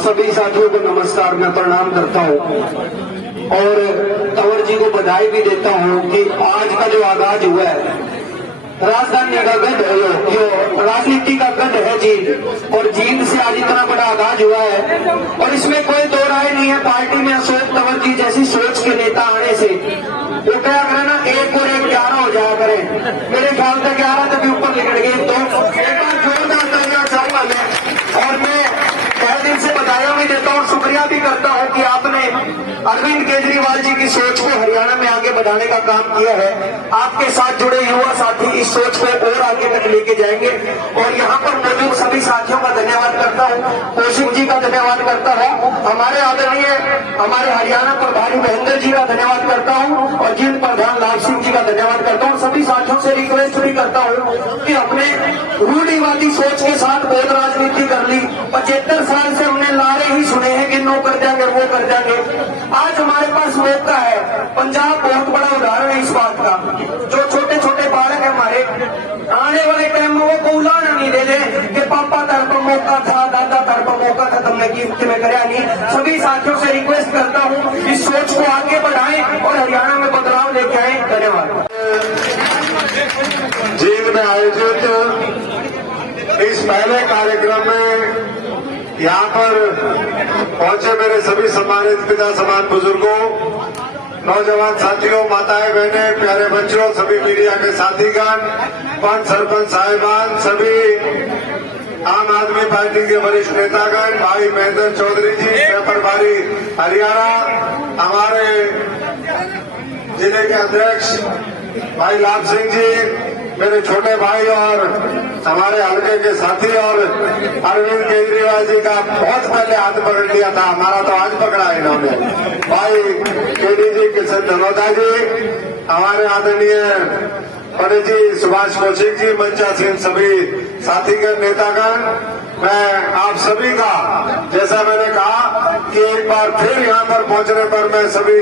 सभी साथियों को नमस्कार, मैं प्रणाम करता हूँ और तंवर जी को बधाई भी देता हूँ कि आज का जो आगाज हुआ है, राजधानी का गढ़ है, जो राजनीति का गढ़ है जीत, और जीत से आज इतना बड़ा आगाज हुआ है और इसमें कोई दो राय नहीं है। पार्टी में अशोक तंवर जी जैसी सोच के नेता आने से वो क्या करें ना, 1 और 1 11 हो जाया करें। मेरे ख्याल से 11 तक ऊपर निकल गए तो एक बार जोरदार तालियां चाहूंगा मैं। और मैं पहले दिन से बधाई भी देता हूँ, शुक्रिया भी करता हूँ कि आपने अरविंद केजरीवाल जी की सोच को हरियाणा में आगे बढ़ाने का काम किया है। आपके साथ जुड़े युवा साथी इस सोच को और आगे तक लेके जाएंगे और यहाँ पर मौजूद सभी साथियों का धन्यवाद करता हूँ, कौशिक जी का धन्यवाद करता हूँ, हमारे आदरणीय हमारे हरियाणा प्रभारी महेंद्र जी का धन्यवाद करता हूँ और जिन प्रधान लाल सिंह जी का धन्यवाद करता हूँ। सभी साथियों से रिक्वेस्ट भी करता हूँ कि हमने रूढ़िवादी सोच के साथ बहुत राजनीति कर ली, 75 साल से हमने नारे ही सुने हैं कि नो कर देंगे वो कर देंगे। आज हमारे पास मौका है, पंजाब बहुत बड़ा उदाहरण है इस बात का। जो छोटे छोटे बालक है हमारे, आने वाले टाइम में वो को उलाना नहीं दे दे कि पापा तरफ मौका था, दादा तरफ मौका था, तुमने कीमत में कराया नहीं। सभी साथियों से रिक्वेस्ट करता हूँ इस सोच को आगे बढ़ाएं और हरियाणा में बदलाव लेके आए। धन्यवाद। जींद में आयोजित इस पहले कार्यक्रम में यहाँ पर पहुंचे मेरे सभी सम्मानित पिता समान बुजुर्गों, नौजवान साथियों, माताएं बहनें, प्यारे बच्चों, सभी मीडिया के साथीगण, पंच सरपंच साहिबान, सभी आम आदमी पार्टी के वरिष्ठ नेतागण, भाई महेंद्र चौधरी जी, सह प्रभारी हरियाणा, हमारे जिले के अध्यक्ष भाई लाभ सिंह जी, मेरे छोटे भाई और हमारे हल्के के साथी, और अरविंद केजरीवाल जी का बहुत पहले हाथ पकड़ लिया था, हमारा तो आज पकड़ा है इन्होंने, भाई केडी जी, किशन धनोदा जी, हमारे आदरणीय पंडित जी सुभाष कौशिक जी, मंचा सिंह, सभी साथीगण, नेतागण, मैं आप सभी का, जैसा मैंने कहा कि एक बार फिर यहाँ पर पहुंचने पर मैं सभी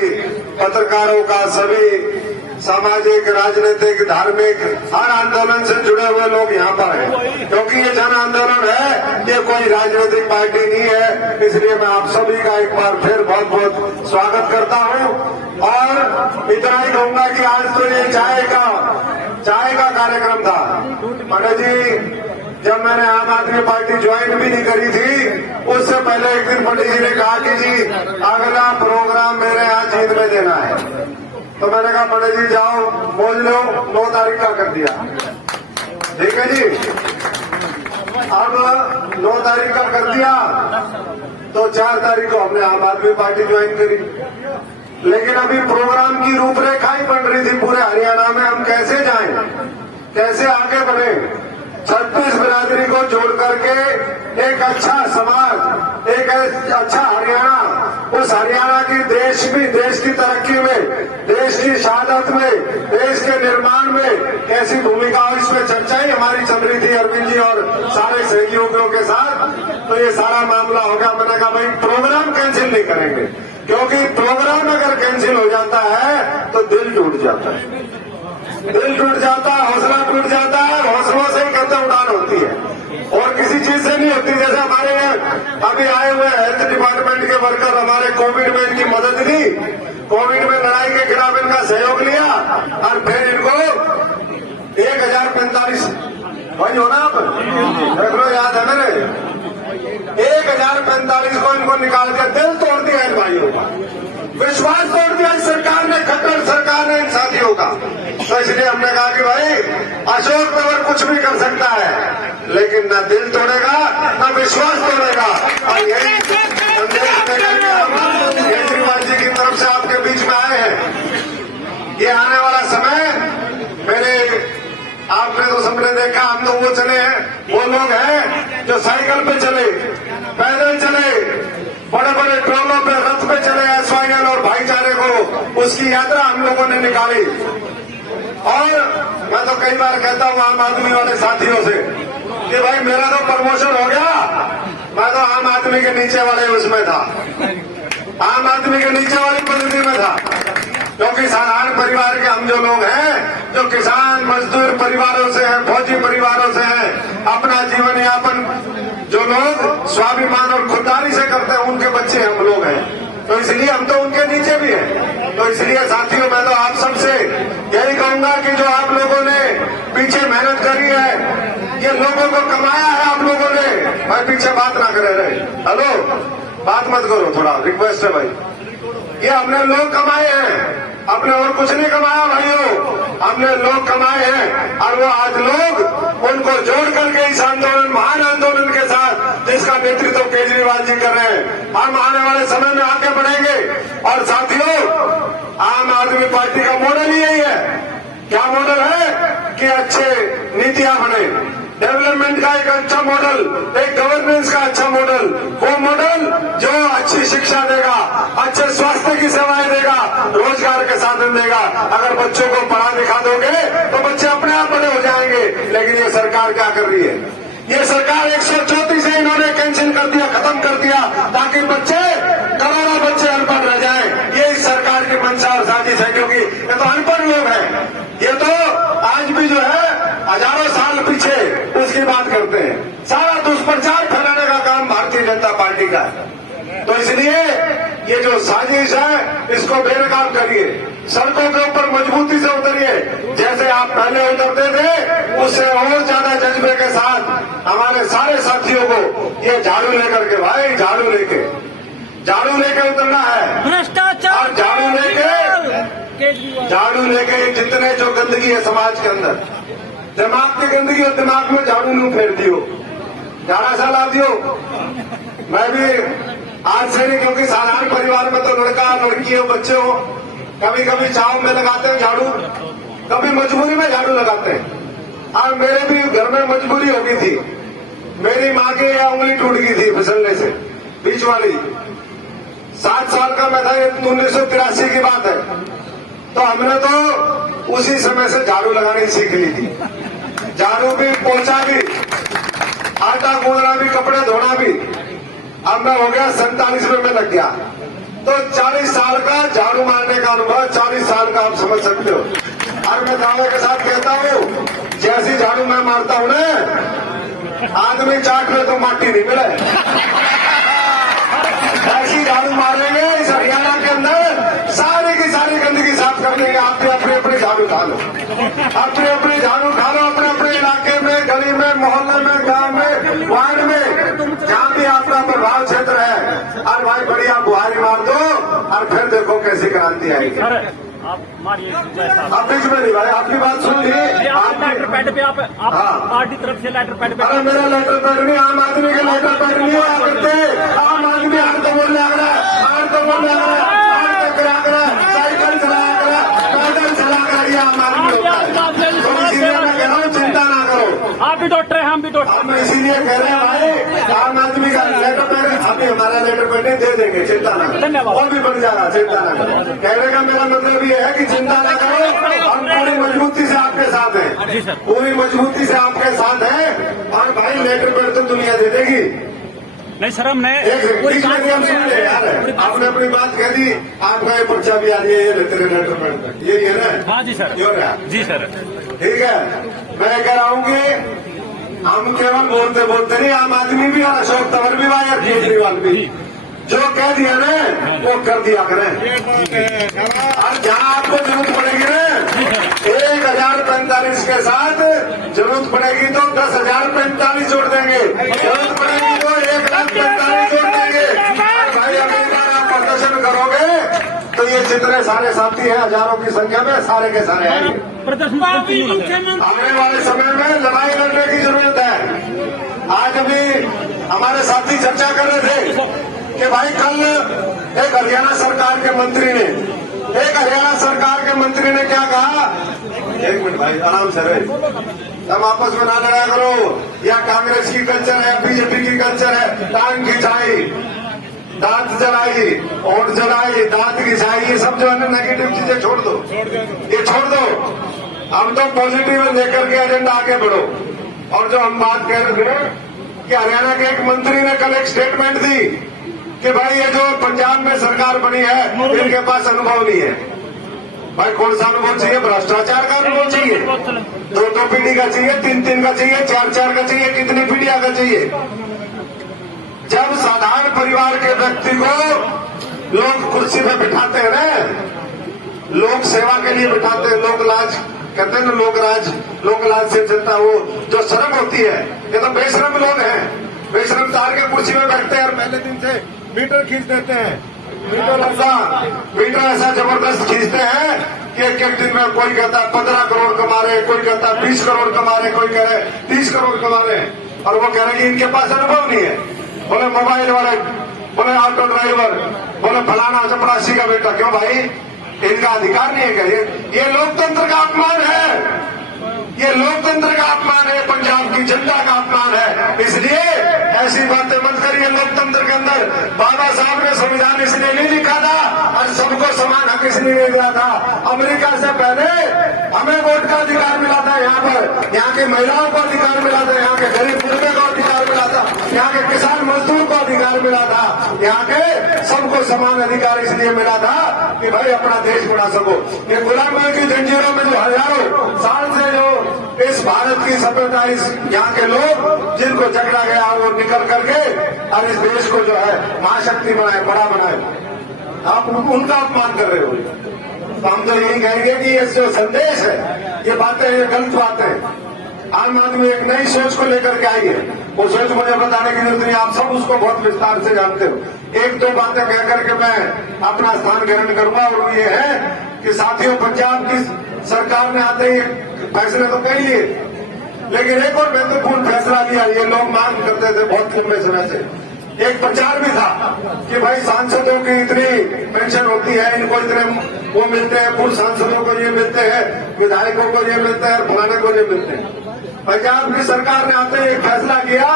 पत्रकारों का, सभी सामाजिक, राजनीतिक, धार्मिक हर आंदोलन से जुड़े हुए लोग यहाँ पर हैं, क्योंकि ये जन आंदोलन है, ये कोई राजनीतिक पार्टी नहीं है। इसलिए मैं आप सभी का एक बार फिर बहुत बहुत स्वागत करता हूँ और इतना ही कहूंगा कि आज तो ये चाय का कार्यक्रम था। पंडित जी, जब मैंने आम आदमी पार्टी ज्वाइन भी नहीं करी थी, उससे पहले एक दिन पंडित जी ने कहा कि जी अगला प्रोग्राम मेरे यहाँ जींद में देना है, तो मैंने कहा पंडित जी जाओ बोल लो, 9 तारीख का कर दिया, ठीक है जी। अब 9 तारीख का कर दिया तो 4 तारीख को हमने आम आदमी पार्टी ज्वाइन करी, लेकिन अभी प्रोग्राम की रूपरेखा ही बन रही थी पूरे हरियाणा में, हम कैसे जाएं, कैसे आगे बढ़े, 36 बिरादरी को जोड़ करके एक अच्छा समाज, एक अच्छा हरियाणा, उस हरियाणा की देश की तरक्की में, देश की शहादत में, देश के निर्माण में कैसी भूमिका हो, इसमें चर्चा ही हमारी चल रही थी अरविंद जी और सारे सहयोगियों के साथ। तो ये सारा मामला होगा। मैंने कहा भाई प्रोग्राम कैंसिल नहीं करेंगे, क्योंकि प्रोग्राम अगर कैंसिल हो जाता है तो दिल टूट जाता है, दिल टूट जाता है, हौसला टूट जाता है, हौसलों से ही कहते उड़ान होती है और किसी चीज से नहीं होती। जैसे हमारे अभी आए हुए हेल्थ डिपार्टमेंट के वर्कर हमारे कोविड में इनकी मदद ली, कोविड में लड़ाई के खिलाफ इनका सहयोग लिया और फिर इनको 1045 वही हो ना, आप देख लो, याद है मेरे, 1045 को इनको निकाल के दिल तोड़ दिया इन भाइयों का, विश्वास तोड़ दिया सरकार ने, खट्टर सरकार ने इन साथियों का। तो इसलिए हमने कहा कि भाई अशोक तंवर कुछ भी कर सकता है, लेकिन न दिल तोड़ेगा न विश्वास तोड़ेगा। और यही संदेश केजरीवाल जी की तरफ से आपके बीच में आए हैं। ये आने वाला समय मेरे, आपने तो सबने देखा, हम तो वो चले हैं, वो लोग हैं जो साइकिल पे चले, पैदल चले, बड़े बड़े ट्रोलों पे, रथ पे चले, SYL और भाईचारे को, उसकी यात्रा हम लोगों ने निकाली। और मैं तो कई बार कहता हूं आम आदमी वाले साथियों से कि भाई मेरा तो प्रमोशन हो गया, मैं तो आम आदमी के नीचे वाले उसमें था, आम आदमी के नीचे वाली पद्धति में था, क्योंकि साधारण परिवार के हम जो लोग हैं, जो किसान मजदूर परिवारों से हैं, फौजी परिवारों से हैं, अपना लोग स्वाभिमान और खुददारी से करते हैं उनके बच्चे हम लोग हैं, तो इसलिए हम तो उनके नीचे भी हैं। तो इसलिए साथियों मैं तो आप सबसे यही कहूंगा कि जो आप लोगों ने पीछे मेहनत करी है, ये लोगों को कमाया है आप लोगों ने, भाई पीछे बात ना करे रहे। हेलो, बात मत करो, थोड़ा रिक्वेस्ट है भाई। ये हमने लोग कमाए हैं, अपने और कुछ नहीं कमाया भाइयों, हमने लोग कमाए हैं। और वो आज लोग उनको जोड़ करके इस आंदोलन, महान आंदोलन के साथ जिसका नेतृत्व केजरीवाल जी कर रहे हैं, हम आने वाले समय में आगे बढ़ेंगे। और साथियों, आम आदमी पार्टी का मॉडल ही यही है। क्या मॉडल है कि अच्छे नीतियां बने, डेवलपमेंट का एक अच्छा मॉडल, एक गवर्नेंस का अच्छा मॉडल, वो मॉडल जो अच्छी शिक्षा देगा, अच्छे स्वास्थ्य की सेवाएं देगा, रोजगार के साधन देगा। अगर बच्चों को पढ़ा लिखा दोगे तो बच्चे अपने आप बड़े हो जाएंगे। लेकिन ये सरकार क्या कर रही है? ये सरकार 134 से इन्होंने कैंसिल कर दिया, खत्म कर दिया, ताकि बच्चे, करोड़ों बच्चे अनपढ़ रह जाएं। ये इस सरकार की मंशा और साजिश है, क्योंकि ये तो अनपढ़ लोग हैं। ये तो आज भी जो है हजारों साल पीछे उसकी बात करते हैं। सारा दुष्प्रचार फैलाने का काम भारतीय जनता पार्टी का है। तो इसलिए ये जो साजिश है इसको बेनकाब करिए, सड़कों के ऊपर मजबूती से उतरिए। जैसे आप पहले उतरते थे उससे और ज्यादा जज्बे के साथ हमारे सारे साथियों को ये झाड़ू लेकर के, भाई झाड़ू लेके उतरना है। भ्रष्टाचार और झाड़ू लेके जितने जो गंदगी है समाज के अंदर, दिमाग की गंदगी और दिमाग में झाड़ू नहीं फेर दियो, झाड़ा सा ला दियो। मैं भी आज से नहीं, क्योंकि साधारण परिवार में तो लड़का लड़की हो, बच्चे हो, कभी कभी छाव में लगाते हैं झाड़ू, कभी मजबूरी में झाड़ू लगाते हैं। और मेरे भी घर में मजबूरी हो गई थी, मेरी माँ की उंगली टूट गई थी फिसलने से, बीच वाली। 7 साल का मैं था, 1983 की बात है। तो हमने तो उसी समय से झाड़ू लगानी सीख ली थी। झाड़ू भी, पोछा भी, आटा गूंदना भी, कपड़े धोना भी। अब मैं हो गया 47 में मैं लग गया। तो 40 साल का झाड़ू मारने का अनुभव, 40 साल का आप समझ सकते हो। और मैं दावे के साथ कहता हूँ, जैसी झाड़ू मैं मारता हूँ ना, आदमी चाट में तो माटी नहीं मिले, ऐसी झाड़ू मारेंगे इस हरियाणा के अंदर, सारी की सारी गंदगी साफ कर देंगे। आप भी अपनी अपनी झाड़ू उठा लो, अपनी अपनी झाड़ू उठा लो, अपने अपने इलाके में, गली में, मोहल्ले में, गांव में, वार्ड में, जहां भी आपका प्रभाव क्षेत्र है। और भाई बढ़िया बुहारी मार दो और फिर देखो कैसी क्रांति आएगी। आप मारिए, आप बीच में नहीं भाई, आपकी बात सुन ली। लेटर पैड पे आप पार्टी तरफ से लेटर पैड पे। अरे मेरा लेटर पैड नहीं, आम आदमी के लेटर पैड नहीं हुआ करते। आम आदमी हाथ तो बोल लग रहा है, हाथ तो बोल लग रहा है, हाथ तो करा कर, साइकिल चला कर, पैदल चला कर, ये आम आदमी होता है। तो इसीलिए मैं कह रहा हूँ चिंता ना करो। आप भी डॉक्टर हैं, हम भी डॉक्टर। हम इसीलिए कह रहे हैं भाई, आम आदमी का लेटर पैड, अभी हमारा लेटर पैड नहीं दे देंगे, चिंता ना करो। धन्यवाद। और भी बढ़ जाएगा, चिंता ना करो। कहने का मेरा मतलब ये है कि चिंता ना करो, हम पूरी मजबूती से आपके साथ हैं। जी सर। पूरी मजबूती से आपके साथ हैं। और भाई लेटर पैड तो दुनिया दे देगी। नहीं सर, हमने एक हम सुन ले यार, आपने अपनी बात कह दी, आपका ये पर्चा भी आ रही है, ये तेरे लेटर पैड ये है ना। हाँ जी सर, जी सर, ठीक है। मैं कह रहा हूँ कि हम केवल बोलते बोलते नहीं, आम आदमी भी और अशोक तंवर भी भाई और केजरीवाल भी जो कह दिया ना वो कर दिया करें। और जहाँ आपको जरूरत पड़ेगी ना, 1045 के साथ जरूरत पड़ेगी तो 10,045 जोड़ देंगे, जरूरत पड़ेगी तो 1,45,000 जोड़ देंगे। और भाई अगली बार आप प्रदर्शन करोगे तो ये जितने सारे साथी हैं हजारों की संख्या में, सारे के सारे आएंगे। आने वाले समय में लड़ाई लड़ने की जरूरत है। आज अभी हमारे साथी चर्चा कर रहे थे कि भाई कल एक हरियाणा सरकार के मंत्री ने क्या कहा। एक मिनट भाई, आराम से रहे, हम आपस में ना लड़ा करो। या कांग्रेस की कल्चर है, बीजेपी की कल्चर है, टांग खिंचाई, दांत जलाई, ओट जलाई, दांत घिसाई, ये सब जो है ना नेगेटिव चीजें छोड़ दो, ये छोड़ दो। हम तो पॉजिटिव लेकर के एजेंडा आगे बढ़ो। और जो हम बात कह रहे थे कि हरियाणा के एक मंत्री ने कल एक स्टेटमेंट दी कि भाई ये जो पंजाब में सरकार बनी है इनके पास अनुभव नहीं है। भाई कौन सा अनुभव चाहिए? भ्रष्टाचार का अनुभव चाहिए, 2 पीढ़ी का चाहिए, 3 का चाहिए, 4 का चाहिए, कितनी पीढ़ियां का चाहिए? जब साधारण परिवार के व्यक्ति को लोग कुर्सी पे बिठाते हैं ना, लोक सेवा के लिए बिठाते हैं, लोक लाज कहते हैं ना, लोक लाज से चलता है, वो जो शर्म होती है, ये तो बेशरम लोग हैं। बेशरम तार के कुर्सी में बैठते हैं और पहले दिन से मीटर खींच देते हैं। मीटर ऐसा जबरदस्त खींचते हैं कि एक दिन में कोई कहता है 15 करोड़ कमा रहे, कोई कहता है 20 करोड़ कमा रहे, कोई कह रहे 30 करोड़ कमा रहे, और वो कह रहे कि इनके पास अनुभव नहीं है। बोले मोबाइल वाले, बोले ऑटो ड्राइवर, बोले फलाना चपरासी का बेटा। क्यों भाई, इनका अधिकार नहीं है क्या? ये लोकतंत्र का अपमान है, ये लोकतंत्र का अपमान है, पंजाब की जनता का अपमान है। इसलिए ऐसी बातें मत करिए। लोकतंत्र के अंदर बाबा साहब ने संविधान इसलिए नहीं लिखा था और सबको समान हक इसलिए नहीं दिया था। अमेरिका से पहले हमें वोट का अधिकार मिला था, यहाँ पर यहाँ के महिलाओं को अधिकार मिला था, यहाँ के गरीब गुरबे को अधिकार मिला था, यहाँ के किसान मजदूर को अधिकार मिला था, यहाँ के सबको समान अधिकार इसलिए मिला था कि भाई अपना देश बना सको। ये गुलामी की जंजीरों में जो हजारों साल से जो इस भारत की सभ्यता, इस यहाँ के लोग जिनको झगड़ा गया वो निकल करके और इस देश को जो है महाशक्ति बनाए, बड़ा बनाए, आप उनका अपमान कर रहे हो। तो हम तो यही कहेंगे कि ये जो संदेश है, ये बातें, ये गलत बातें। आम आदमी एक नई सोच को लेकर के आई है, वो सोच मुझे बताने की जरूरत नहीं, आप सब उसको बहुत विस्तार से जानते हो। एक दो बातें कह करके मैं अपना स्थान ग्रहण करूंगा, और ये है कि साथियों, पंजाब की सरकार ने आते ही फैसले तो कई लिए, लेकिन एक और महत्वपूर्ण फैसला लिया। ये लोग मांग करते थे बहुत लंबे समय से, एक प्रचार भी था कि भाई सांसदों की इतनी पेंशन होती है, इनको इतने वो मिलते हैं, पूर्व सांसदों को ये मिलते हैं, विधायकों को ये मिलते हैं, फलाने को ये मिलते हैं। पंजाब की सरकार ने आते ही एक फैसला किया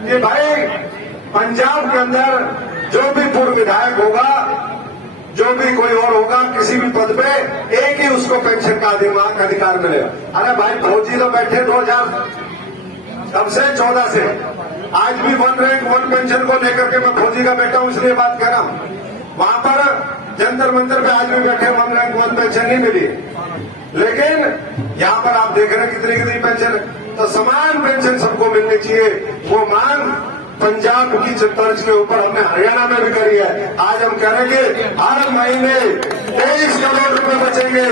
कि भाई पंजाब के अंदर जो भी पूर्व विधायक होगा, जो भी कोई और होगा किसी भी पद पे, एक ही उसको पेंशन का अधिकार मिलेगा। अरे भाई, फौजी तो बैठे 2000 कब से 14 से, आज भी 1 रैंक 1 पेंशन को लेकर के मैं फौजी का बैठा हूं, इसलिए बात कर रहा हूं। वहां पर जंतर मंतर पे आज भी बैठे 1 रैंक 1 पेंशन नहीं मिली, लेकिन यहाँ पर आप देख रहे हैं कितनी कितनी पेंशन। तो समान पेंशन सबको मिलनी चाहिए, वो मांग पंजाब की तर्ज के ऊपर हमने हरियाणा में भी करी है। आज हम करेंगे हर महीने 23 करोड़ रुपए बचेंगे,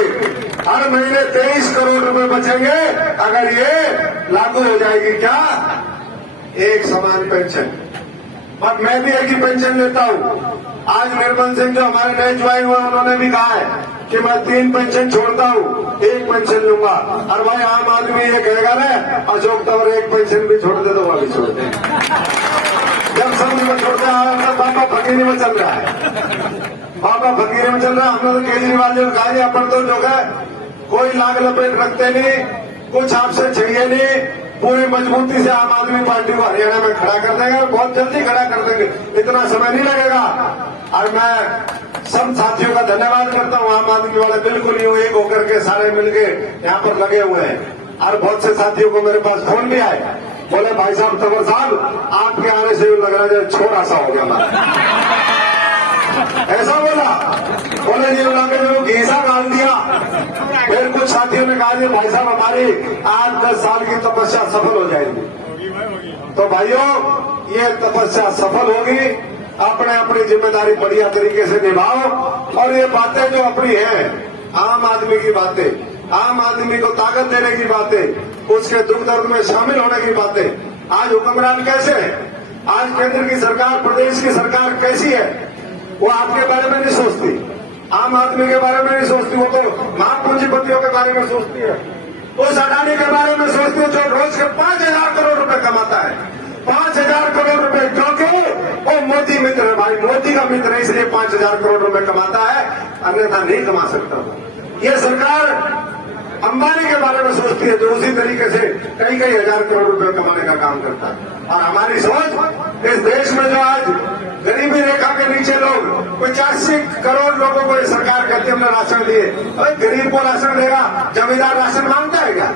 हर महीने 23 करोड़ रुपए बचेंगे अगर ये लागू हो जाएगी। क्या? एक समान पेंशन। और मैं भी एक ही पेंशन लेता हूँ। आज निर्मल सिंह जो हमारे नए ज्वाइन हुए, उन्होंने भी कहा है कि मैं 3 पेंशन छोड़ता हूँ, 1 पेंशन लूंगा। और भाई आम आदमी ये कहेगा ना, अशोक तंवर 1 पेंशन भी छोड़ दे तो वह भी छोड़ दे। जब समझ में छोड़ते हैं, बाबा फकीरी में चल रहा है, बाबा फकीरी में चल रहा है। हमने तो केजरीवाल जी ने कहा अपन तो जो है कोई लाग लपेट रखते नहीं, कुछ आपसे चाहिए नहीं, पूरी मजबूती से आम आदमी पार्टी को हरियाणा में खड़ा कर देंगे, बहुत जल्दी खड़ा कर देंगे, इतना समय नहीं लगेगा। और मैं सब साथियों का धन्यवाद करता हूँ। आम आदमी वाले बिल्कुल यूं एक होकर के सारे मिलके यहाँ पर लगे हुए हैं। और बहुत से साथियों को मेरे पास फोन भी आए, बोले भाई साहब, तंवर साहब, आपके आने से लग रहा है छोरा सा हो गया। ऐसा बोला, बोले जी उन्होंने जो घीसा डाल दिया। फिर कुछ साथियों ने कहा जी भाई साहब, हमारी 8-10 साल की तपस्या सफल हो जाएगी। तो भाइयों, ये तपस्या सफल होगी। अपने अपनी जिम्मेदारी बढ़िया तरीके से निभाओ। और ये बातें जो अपनी हैं, आम आदमी की बातें, आम आदमी को ताकत देने की बातें, उसके दुख दर्द में शामिल होने की बातें। आज हुक्मरान कैसे है, आज केंद्र की सरकार, प्रदेश की सरकार कैसी है, वो आपके बारे में नहीं सोचती, आम आदमी के बारे में नहीं सोचती, वो तो महापूंजीपतियों के बारे में सोचती है, उस अडानी के बारे में सोचती है जो रोज के 5000 करोड़ रुपए कमाता है। 5000 करोड़ रुपए, क्योंकि वो मोदी मित्र है भाई, मोदी का मित्र है, इसलिए 5000 करोड़ रुपए कमाता है, अन्यथा नहीं कमा सकता। ये सरकार अंबानी के बारे में सोचती है, जो उसी तरीके से कई कई हजार करोड़ रुपए कमाने का काम करता है। और हमारी सोच, इस देश में जो आज गरीबी रेखा के नीचे लोग, 85 करोड़ लोगों को ये सरकार कहती है हमने राशन दिए। अरे गरीब को राशन देगा, जमींदार राशन मांगता है क्या?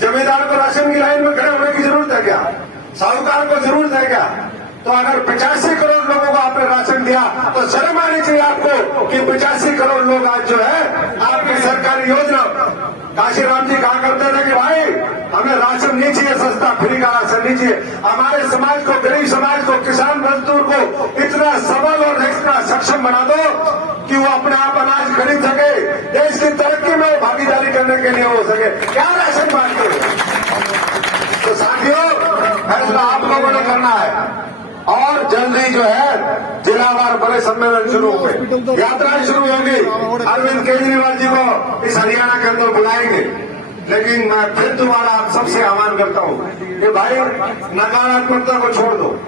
जमींदार को राशन की लाइन में खड़े होने की जरूरत है क्या? साहूकार को जरूरत है क्या? तो अगर 85 करोड़ लोगों को आपने राशन दिया तो शर्म आनी चाहिए आपको कि 85 करोड़ लोग आज जो है आपकी सरकारी योजना। काशीराम जी कहा करते थे कि भाई हमें राशन नहीं चाहिए सस्ता, फ्री का राशन नहीं चाहिए। हमारे समाज को, गरीब समाज को, किसान मजदूर को इतना सबल और इतना सक्षम बना दो कि वो अपने आप अनाज खरीद सके, देश की तरक्की में भागीदारी करने के लिए हो सके। क्या राशन बांटते हो? तो साथियों, फैसला आप लोगों ने करना है और जल्दी जो है जिलावार बड़े सम्मेलन शुरू होंगे, यात्राएं शुरू होंगी। अरविंद केजरीवाल जी को इस हरियाणा के अंदर बुलाएंगे। लेकिन मैं फिर दोबारा आप सबसे आह्वान करता हूं कि भाई नकारात्मकता को छोड़ दो,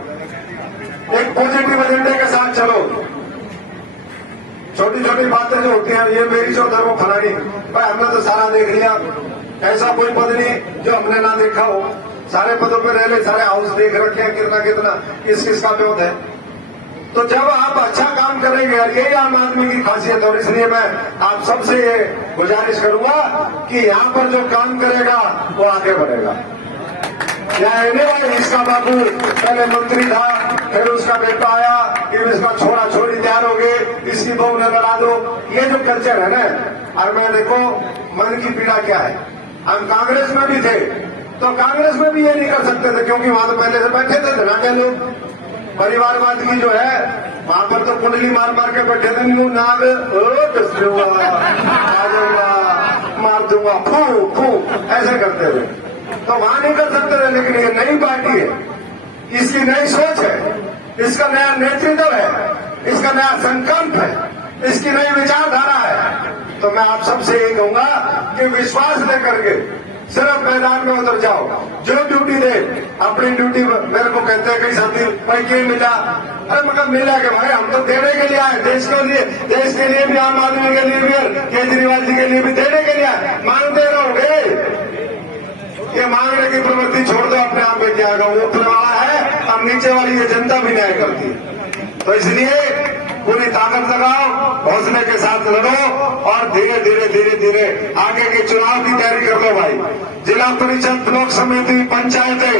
एक पॉजिटिव एजेंडे के साथ चलो। छोटी छोटी बातें जो होती हैं, ये मेरी जो धर्म फलानी, भाई हमने तो सारा देख लिया, ऐसा कोई पद नहीं जो हमने ना देखा हो। सारे पदों पे रह ले, सारे हाउस देख रखे हैं, कितना कितना किस किस का विरोध है। तो जब आप अच्छा काम करेंगे, और यही आम आदमी की खासियत है, और इसलिए मैं आप सबसे ये गुजारिश करूंगा कि यहाँ पर जो काम करेगा वो आगे बढ़ेगा। इसका बाबू पहले मंत्री था, फिर उसका बेटा आया, फिर इसका छोरा छोरी तैयार हो गए, इसकी बहू ने लड़ा दो। ये जो कल्चर है ना, और मैं देखो मन की पीड़ा क्या है। हम कांग्रेस में भी थे तो कांग्रेस में भी ये नहीं कर सकते थे, क्योंकि वहां तो पहले से बैठे थे धनाटे लोग। परिवारवाद की जो है वहां पर तो कुंडली मार मार के बैठे थे, नींबू नाग आ जाऊंगा, मार दूंगा, फू फू ऐसे करते थे। तो वहां नहीं कर सकते थे। लेकिन ये नई पार्टी है, इसकी नई सोच है, इसका नया नेतृत्व है, इसका नया संकल्प है, इसकी नई विचारधारा है। तो मैं आप सबसे ये कहूंगा कि विश्वास लेकर के सिर्फ मैदान में उतर जाओ। जो ड्यूटी दे अपनी ड्यूटी। मेरे को कहते हैं कई साथी, भाई क्यों मिला? अरे मतलब मिला कि भाई हम तो देने के लिए आए, देश के लिए भी, आम आदमी के लिए भी, और केजरीवाल जी के लिए भी देने के लिए आए। मांगते रहोगे, ये मांगने की प्रवृत्ति छोड़ दो, अपने आप में क्या होगा। वो ऊपर वाला है, अब नीचे वाली ये जनता भी न्याय करती है। तो इसलिए पूरी ताकत लगाओ, हौसले के साथ लड़ो और धीरे धीरे धीरे धीरे आगे के चुनाव की तैयारी कर लो भाई। जिला परिषद, ब्लॉक समिति, पंचायतें,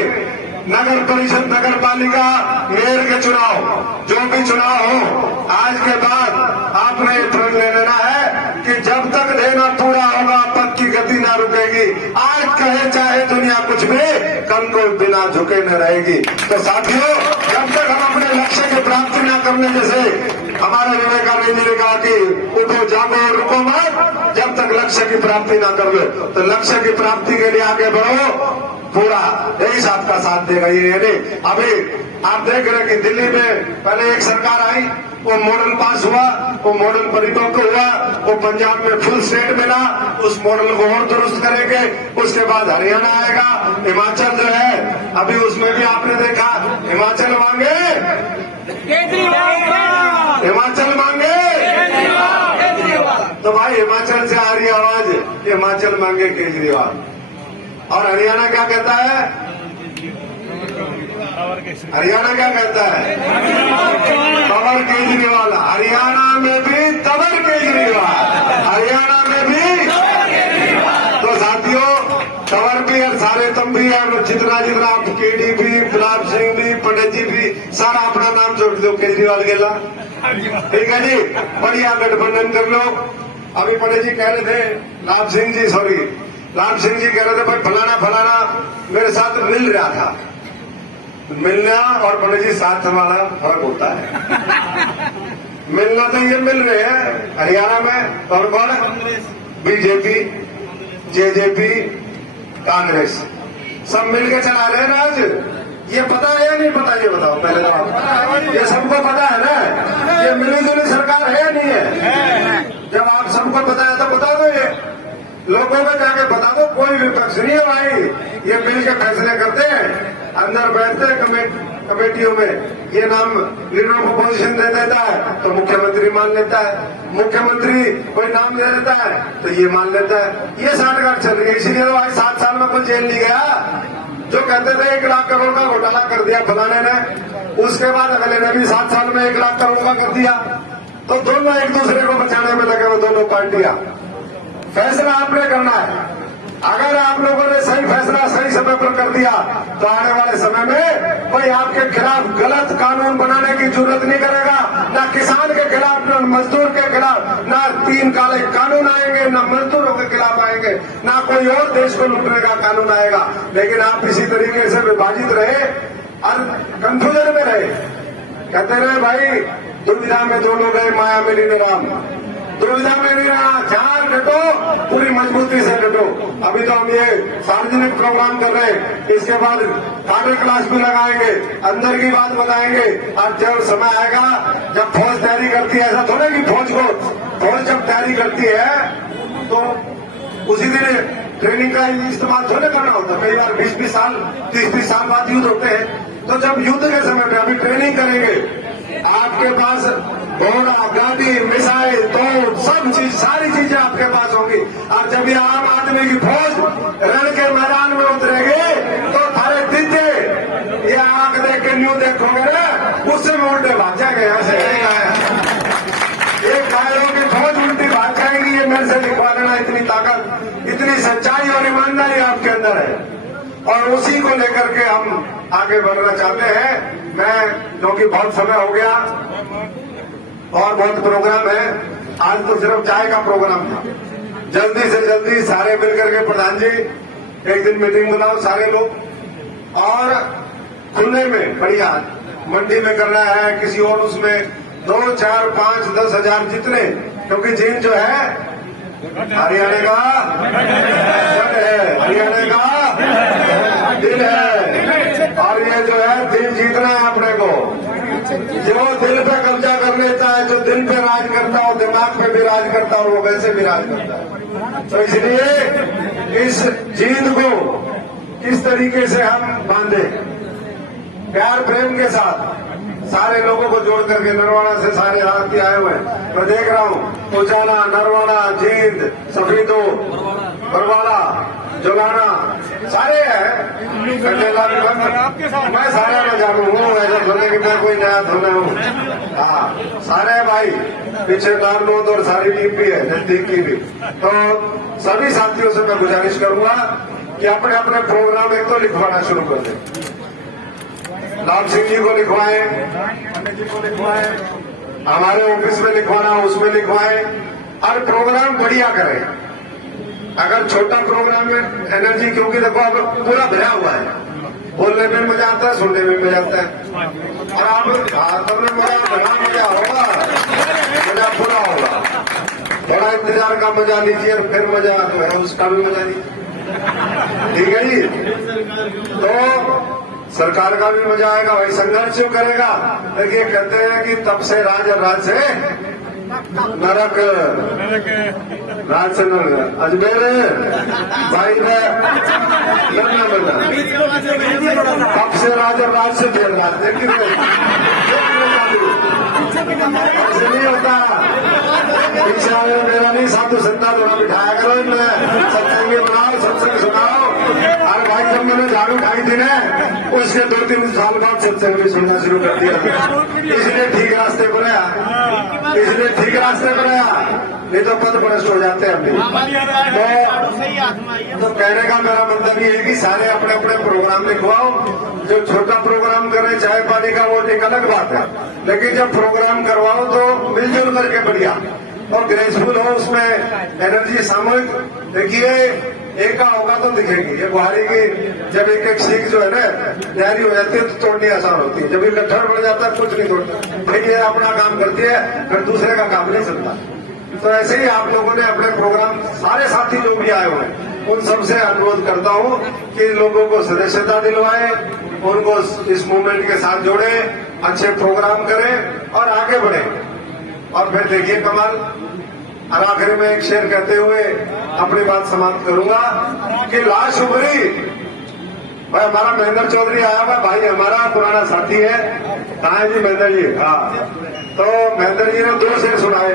नगर परिषद, नगर पालिका, मेयर के चुनाव, जो भी चुनाव हो, आज के बाद आपने ये प्रण ले लेना है कि जब तक लेना पूरा होगा तब की गति ना रुकेगी। आज कहे चाहे दुनिया कुछ भी, कल को बिना झुके न रहेगी। तो साथियों, जब तक हम अपने लक्ष्य की प्राप्ति न करने, जैसे हमारे विवेकानंद जी ने कहा कि उठो जागो रुको मत, जब तक लक्ष्य की प्राप्ति ना कर लो। तो लक्ष्य की प्राप्ति के लिए आगे बढ़ो, पूरा देश आपका साथ देगा। ये अभी आप देख रहे हैं कि दिल्ली में पहले एक सरकार आई, वो मॉडल पास हुआ, वो मॉडल परिपक्व हुआ, वो पंजाब में फुल स्टेट मिला, उस मॉडल को और दुरुस्त करेंगे। उसके बाद हरियाणा आएगा, हिमाचल जो है अभी उसमें भी आपने देखा, हिमाचल मांगे हिमाचल मांगे, तो भाई हिमाचल से आ रही आवाज, हिमाचल मांगे केजरीवाल। और हरियाणा क्या कहता है? हरियाणा क्या कहता है? तवर केजरीवाल। हरियाणा में भी तवर केजरीवाल, हरियाणा में भी। तो साथियों, तवर भी और सारे तुम भी है, जितना जितना आप केडी भी, गुलाब सिंह भी, पंडित जी भी, सारा अपना नाम जोड़ दो केजरीवाल के ला। ठीक है जी, बढ़िया गठबंधन कर लो। अभी पंडित जी कह रहे थे, लाभ सिंह जी कह रहे थे भाई फलाना फलाना मेरे साथ मिल रहा था। मिलना और पंडित जी साथ वाला फर्क होता है। मिलना तो ये मिल रहे हैं हरियाणा में, और कौन? बीजेपी, जेजेपी, कांग्रेस, सब मिलकर चला रहे हैं ना। आज ये पता है या नहीं पता? ये बताओ पहले तो आप। ये सबको पता है ना, ये मिली जुली सरकार है या नहीं है? जब आप सबको पता है तो बता दो, ये लोगों में जाके बता दो। कोई विपक्ष नहीं है भाई, ये मिलकर फैसले करते हैं, अंदर बैठते हैं कमेटियों में। ये नाम लीडर को पोजीशन दे देता है तो मुख्यमंत्री मान लेता है, मुख्यमंत्री कोई नाम दे देता है तो ये मान लेता है। ये साठगांठ चल रही है। इसीलिए तो आज 7 साल में कोई जेल नहीं गया। जो कहते थे 1 लाख करोड़ का घोटाला कर दिया फलाने ने, उसके बाद अगले ने भी 7 साल में 1 लाख करोड़ का कर दिया। तो दोनों एक दूसरे को बचाने में लगे वो दोनों पार्टियां। फैसला आपने करना है अगर आप लोगों ने सही फैसला सही समय पर कर दिया तो आने वाले समय में कोई आपके खिलाफ गलत कानून बनाने की जरूरत नहीं करेगा। ना किसान के खिलाफ, ना मजदूर के खिलाफ, ना 3 काले कानून आएंगे, ना मजदूरों के खिलाफ आएंगे, ना कोई और देश को लूटने का कानून आएगा। लेकिन आप इसी तरीके से विभाजित रहे और कंफ्यूजन में रहे, कहते रहे भाई दुविधा में दोनों गए माया मिली न राम। दुविधा में नहीं रहा, जहां डटो पूरी मजबूती से डटो। अभी तो हम ये सार्वजनिक प्रोग्राम कर रहे हैं, इसके बाद कार्य क्लास भी लगाएंगे, अंदर की बात बताएंगे। और जब समय आएगा जब फौज तैयारी करती है, ऐसा थोड़ा कि फौज जब तैयारी करती है तो उसी दिन ट्रेनिंग का इस्तेमाल थोड़े करना होता। कई बार 20-20 साल 30-30 साल बाद युद्ध होते हैं। तो जब युद्ध के समय में अभी ट्रेनिंग करेंगे, आपके पास घोड़ा, गाड़ी, मिसाइल, तोप, सब चीज, सारी चीजें आपके पास होंगी। और जब ये आम आदमी की फौज रण के मैदान में उतरेगी तो थारे दीदे ये आंख देख के न्यू देखोगे ना, उससे में उल्टे भाग जाएंगे। यहाँ से एक कायरों की फौज उल्टी भाग जाएंगी। ये मेरे से लिखवा देना, इतनी ताकत, इतनी सच्चाई और ईमानदारी आपके अंदर है। और उसी को लेकर के हम आगे बढ़ना चाहते हैं। मैं, क्योंकि बहुत समय हो गया और बहुत प्रोग्राम है, आज तो सिर्फ चाय का प्रोग्राम था। जल्दी से जल्दी सारे मिलकर के प्रधान जी एक दिन मीटिंग बुलाओ सारे लोग, और खुले में बढ़िया मंडी में करना है, किसी और उसमें 2, 4, 5, 10 हजार जितने, क्योंकि जीन जो है हरियाणा का है, हरियाणा का दिल है। और ये जो है दिल जीतना है अपने को। जो दिल पे कब्जा कर लेता है, जो दिल पे राज करता हो, दिमाग पे भी राज करता हो, वो वैसे भी राज करता है। तो इसलिए इस जीत को किस तरीके से हम बांधे, प्यार प्रेम के साथ सारे लोगों को जोड़ करके, नरवाना से सारे हाथी आए हुए हैं, मैं देख रहा हूँ। उजाना, नरवाना, जींद, सफीदो, बरवाला, जोलाना, सारे हैं। कंडेला भी मैं सारे में जानू हूँ, ऐसा धोने की मैं कोई नया धोना हूँ। हाँ, सारे भाई पीछे नारनोद और सारी टीम भी है, नजदीक की भी। तो सभी साथियों से मैं गुजारिश करूंगा कि अपने अपने प्रोग्राम एक तो लिखवाना शुरू कर दें। लाल सिंह जी को लिखवाएं, पंडित जी को लिखवाएं, हमारे ऑफिस में लिखवाना, उसमें लिखवाएं, और प्रोग्राम बढ़िया करें। अगर छोटा प्रोग्राम में एनर्जी, क्योंकि देखो अब पूरा भरा हुआ है, बोलने में मजा आता है, सुनने में मजा आता है। और आप हाथों में बड़ा मजा होगा, मजा पूरा होगा। थोड़ा इंतजार का मजा लीजिए, फिर मजा आता है, उसका भी मजा लीजिए। ठीक है जी। तो सरकार का भी मजा आएगा, भाई संघर्ष क्यों करेगा। देखिए कहते हैं कि तब से राज और राज से नरक, राज से नरक। अजमेर भाई ने लड़ना बना, तब से राज और राज से फेर राज। लेकिन ऐसे नहीं होता। पीछे आए मेरा नहीं, साधु संता थोड़ा बिठाया करो, इनमें सत्संग बनाओ, सत्संग सुनाओ। अरे भाई जब मैंने झाड़ू खाई थी ना, उसके 2-3 साल बाद सत्संग भी सुनना शुरू कर दिया। इसलिए ठीक रास्ते पर आया, इसलिए ठीक रास्ते पर आया, नहीं तो पद भ्रष्ट हो जाते हैं अभी। तो कहने का मेरा मतलब ये है कि सारे अपने अपने प्रोग्राम लिखवाओ। जो छोटा प्रोग्राम करें चाय पानी का, वो एक अलग बात है, लेकिन जब प्रोग्राम करवाओ तो मिलजुल करके बढ़िया और ग्रेसफुल हो, उसमें एनर्जी सामूहिक। देखिए एक का होगा तो दिखेगी, ये गुहारी की जब एक एक सीख जो है ना तैयारी हो जाती है तो तोड़नी आसान होती है। जब ये गट्ठर बढ़ जाता है कुछ नहीं तोड़ता, भाई ये अपना काम करती है, फिर दूसरे का काम नहीं चलता। तो ऐसे ही आप लोगों ने अपने प्रोग्राम, सारे साथी जो भी आए हुए हैं, उन सबसे अनुरोध करता हूँ कि लोगों को सदस्यता दिलवाएं, उनको इस मूवमेंट के साथ जोड़े, अच्छे प्रोग्राम करें और आगे बढ़े। और फिर देखिए कमाल। और आखिर में एक शेर कहते हुए अपनी बात समाप्त करूंगा कि लाश उभरी। भाई हमारा महेंद्र चौधरी आया हुआ भाई, हमारा पुराना साथी है। कहाँ है जी महेंद्र जी? हाँ, तो महेंद्र जी ने 2 शेर सुनाए।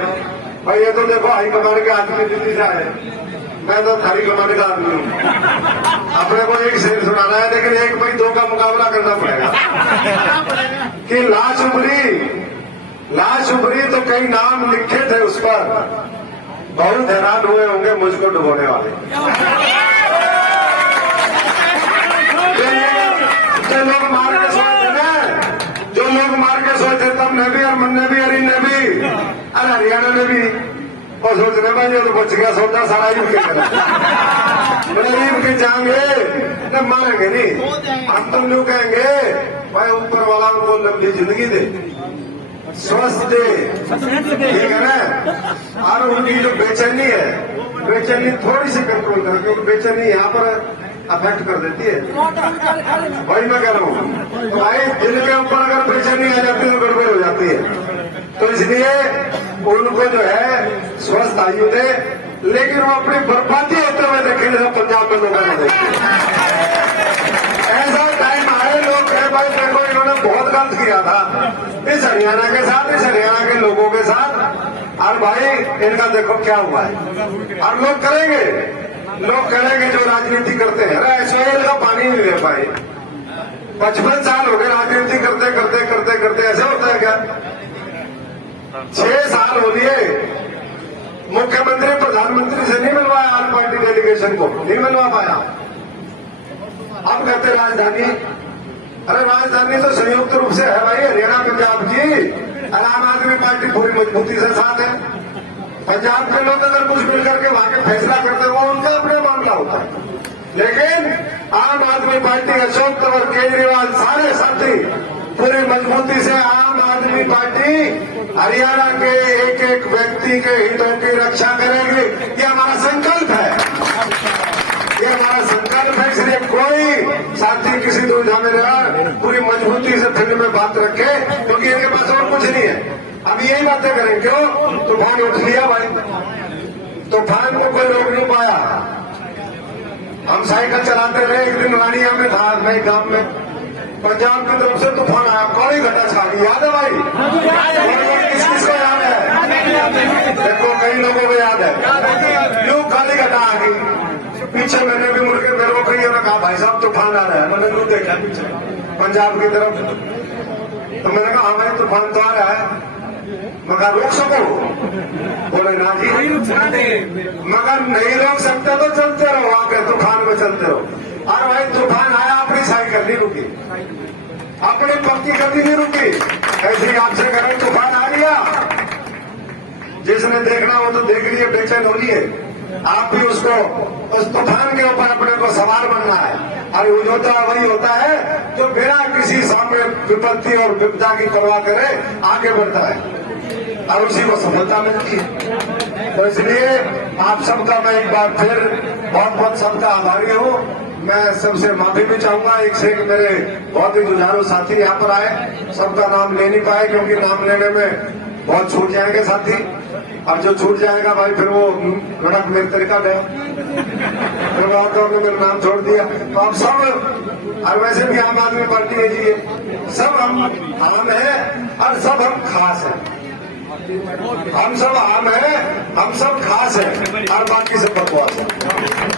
भाई ये तो देखो हाई कमान के आदमी दिल्ली से आए, मैं तो थारी कमान का आदमी हूँ। अपने को एक शेर सुनाना है, लेकिन 1-2 का मुकाबला करना पड़ेगा। कि लाश उभरी तो कई नाम लिखे थे उस पर, बहुत हैरान हुए होंगे मुझको डुबोने वाले। जो लोग मार के सोए थे ना, जो लोग मार के सोए थे तब ने भी और मन ने भी अरी ने भी और हरियाणा ने भी और सोच रहे भाई ये तो बच गया सौदा सारा यूं के गरीब के जाएंगे न मारेंगे नहीं। हम तुम लोग कहेंगे भाई ऊपर वाला उनको लंबी जिंदगी दे, स्वस्थ दे, ठीक है ना। और उनकी जो बेचैनी है, बेचैनी थोड़ी सी कंट्रोल करो, क्योंकि बेचैनी यहाँ पर अफेक्ट कर देती है। वही मैं कह रहा हूँ, तो भाई दिल के ऊपर अगर बेचैनी आ जाती है तो गड़बड़ हो जाती है। तो इसलिए उनको जो है स्वस्थ आयु दे, लेकिन वो अपनी बर्बादी होते हुए देखेंगे सब पंजाब में लोगों ने देखे। ऐसा टाइम आए लोग कहे भाई देखो इन्होंने बहुत गलत किया था इस हरियाणा के साथ, इस हरियाणा के लोगों के साथ, और भाई इनका देखो क्या हुआ है। और लोग करेंगे, लोग करेंगे जो राजनीति करते हैं। अरे एसवाईएल का पानी नहीं ले पाए, 55 साल हो गए राजनीति करते करते करते करते, ऐसे होता है क्या? 6 साल हो लिए मुख्यमंत्री प्रधानमंत्री से नहीं मिलवाया, आम पार्टी डेलीगेशन को नहीं मिलवा पाया। अब कहते राजधानी, अरे राजधानी तो संयुक्त रूप से है भाई, हरियाणा पंजाब की, और आम आदमी पार्टी पूरी मजबूती से साथ है। पंजाब के लोग अगर कुछ मिलकर के वहां के फैसला करते हो उनका अपना मामला होता है, लेकिन आम आदमी पार्टी, अशोक तंवर, केजरीवाल, सारे साथी पूरी मजबूती से आम आदमी पार्टी हरियाणा के एक एक व्यक्ति के हितों की रक्षा करेगी। ये हमारा संकल्प है, ये हमारा संकल्प है। इसलिए कोई साथी किसी दुविधा में रहा, पूरी मजबूती से फिर में बात रखे, क्योंकि इनके पास और कुछ नहीं है। अब यही बातें करें, क्यों? तूफान उठ लिया भाई, तूफान को कोई रोक नहीं पाया। हम साइकिल चलाते रहे, एक दिन रानिया में था, नए गांव में, पंजाब की तरफ से तूफान आया, कौड़ी घटा छा गई, याद है भाई? किस किस को याद है? देखो कई लोगों को याद है। यूं खाली घटा आ गई, पीछे मैंने भी मुड़ के मेरे को कही, कहा भाई साहब तूफान आ रहा है। मैंने नहीं देखा पीछे पंजाब की तरफ, तो मैंने कहा हाँ भाई तूफान तो आ रहा है, मगर रोक सको? बोले ना जी, मगर नहीं रोक सकते तो चलते रहो, आके तूफान में चलते रहो। और भाई तूफान आया, अपनी साइकिल नहीं रुकी, अपनी पक्की गति नहीं रुकी, ऐसे ही आपसे करें तूफान आ गया, जिसने देखना हो तो देख लिए, बेचैन हो लिए। आप भी उसको उस तूफान के ऊपर अपने को सवार बनना है। और योद्धा वही होता है जो बिना किसी सामने विपत्ति और विपदा की परवाह करे आगे बढ़ता है, और उसी को सफलता मिलती है। तो इसलिए आप सबका मैं एक बार फिर बहुत बहुत सबका आभारी हूँ। मैं सबसे माफी भी चाहूंगा, एक से एक मेरे बहुत ही जुझारू साथी यहाँ पर आए, सबका नाम ले नहीं पाए क्योंकि नाम लेने में बहुत छूट जाएंगे साथी, और जो छूट जाएगा भाई फिर वो लड़क मेरे तरीका है, फिर वो ने मेरा नाम छोड़ दिया। तो आप सब, और वैसे भी आम आदमी पार्टी है जी, सब हम आम है और सब हम खास है। हम सब आम है, हम सब खास है, और बाकी सब बकवास है,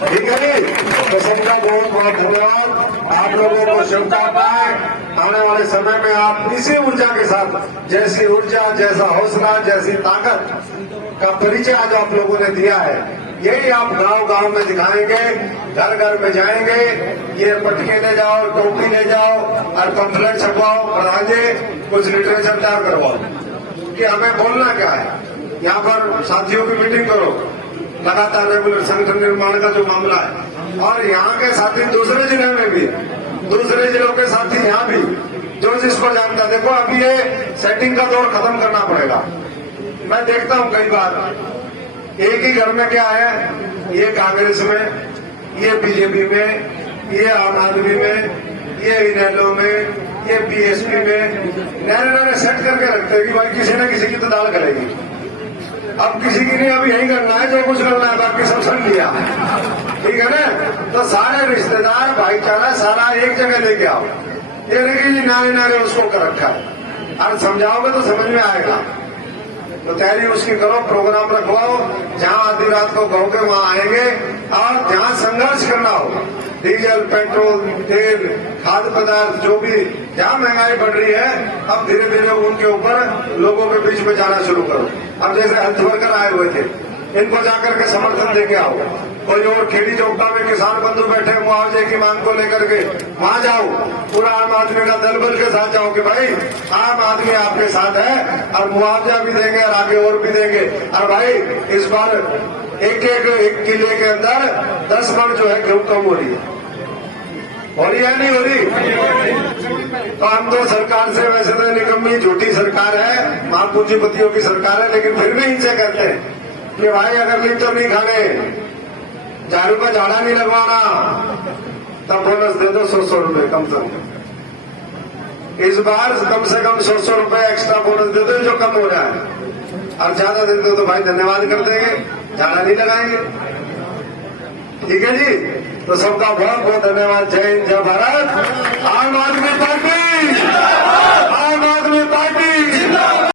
ठीक है जी? तो सबका बहुत बहुत धन्यवाद। आप लोगों को क्षमता पाए, आने वाले समय में आप इसी ऊर्जा के साथ, जैसी ऊर्जा, जैसा हौसला, जैसी ताकत का परिचय आज आप लोगों ने दिया है, यही आप गांव गांव में दिखाएंगे, घर घर में जाएंगे, ये पटके ले जाओ, टोपी ले जाओ, और पंफलेट छपवाओ, और आगे कुछ लिटरेचर तैयार करवाओ कि हमें बोलना क्या है। यहाँ पर साथियों की मीटिंग करो, लगातार रेगुलर संगठन निर्माण का जो मामला है, और यहाँ के साथी दूसरे जिले में भी, दूसरे जिलों के साथी यहाँ भी, जो जिसको जानता। देखो अभी ये सेटिंग का दौर खत्म करना पड़ेगा। मैं देखता हूँ कई बार एक ही घर में क्या है, ये कांग्रेस में, ये बीजेपी में, ये आम आदमी में, ये इनेलो में, ये बीएसपी में, नए सेट करके रखते हैं कि भाई किसी न किसी की तो दाल करेगी। अब किसी की नहीं, अभी यही करना है जो कुछ करना है, बाकी सब सुन लिया, ठीक है ना? तो सारे रिश्तेदार, भाईचारा सारा एक जगह लेके आओ। ये नहीं कि नारे नारे उसको कर रखा है, और समझाओगे तो समझ में आएगा। तो तैयारी उसकी करो, प्रोग्राम रखवाओ, जहां आधी रात को कहोगे वहां आएंगे, और जहां संघर्ष करना हो, डीजल, पेट्रोल, तेल, खाद्य पदार्थ, जो भी जहां महंगाई बढ़ रही है, अब धीरे धीरे उनके ऊपर लोगों के बीच में जाना शुरू करो। अब जैसे हेल्थ वर्कर आए हुए थे, इनको जाकर के समर्थन देके आओ, कोई और खेड़ी चौका में किसान बंधु बैठे मुआवजे की मांग को लेकर के, वहां जाओ, पूरा आम आदमी का दल बल के साथ जाओ कि भाई आम आदमी आपके साथ है और मुआवजा भी देंगे और आगे और भी देंगे। और भाई इस बार एक किले के अंदर 10 मन जो है गेहूं कम हो रही है नहीं हो रही? तो हम तो सरकार से वैसे तो निकम्मी झूठी सरकार है, महापूंजीपतियों की सरकार है, लेकिन फिर भी इनसे कहते हैं कि भाई अगर लीटर नहीं खाने, झाड़ू का झाड़ा नहीं लगवाना, तब बोनस दे दो 100 रुपए कम से कम। इस बार कम से कम 100 रुपए एक्स्ट्रा बोनस दे दो जो कम हो रहा है, और ज्यादा देते हो तो भाई धन्यवाद कर देंगे, झाड़ा नहीं लगाएंगे। ठीक है जी, तो सबका बहुत बहुत धन्यवाद। जय हिंद, जय भारत। आम आदमी पार्टी, आम आदमी पार्टी।